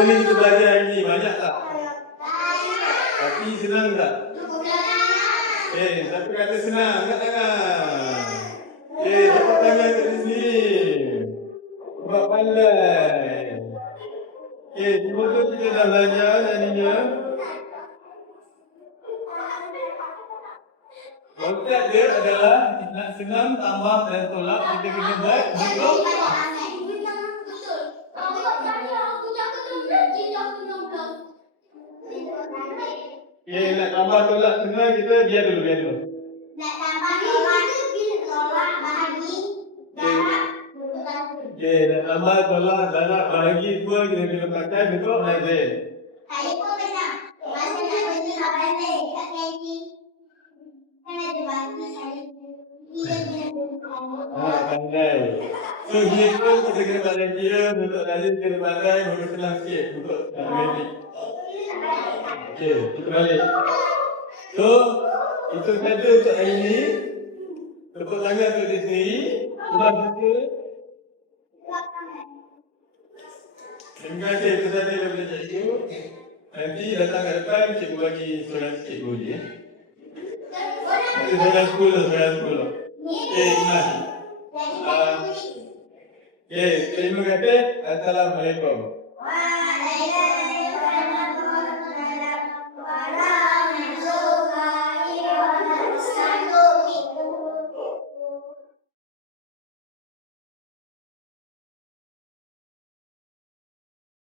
Semua ni kita belajar hari ni, banyak tak? Tapi senang tak? Siapa kata senang? Angkat tangan. Tepuk tangan kat sini. Buat pandai. Semua tu kita dah belajar tadinya. Konsep dia adalah nak senang, tambah dan tolak. Kita kena buat bentuk. Nak tambah tolak senang, kita biar dulu. Nak tambah tolak, tolak bahagi, darab, nak tambah tolak, darab, bahagi semua kita kena pakai bentuk nazir. Saya pun pernah. Masa nak beli makanan kat kantin, kan ada bagi saya. Dia kena bentuk. Pandai. So dia pun kita kena pandai kira, bentuk nazir kena pandai, baru senang sikit untuk matematik. Kita balik. So, itu saja untuk hari ini. Tepuk tangan untuk diri sendiri. Sebab kita. Terima kasih kepada daripada cikgu. Nanti datang ke depan, cikgu bagi soalan cikgu je. Nanti soalan 10. Ingat. Terima kasih. Assalamualaikum.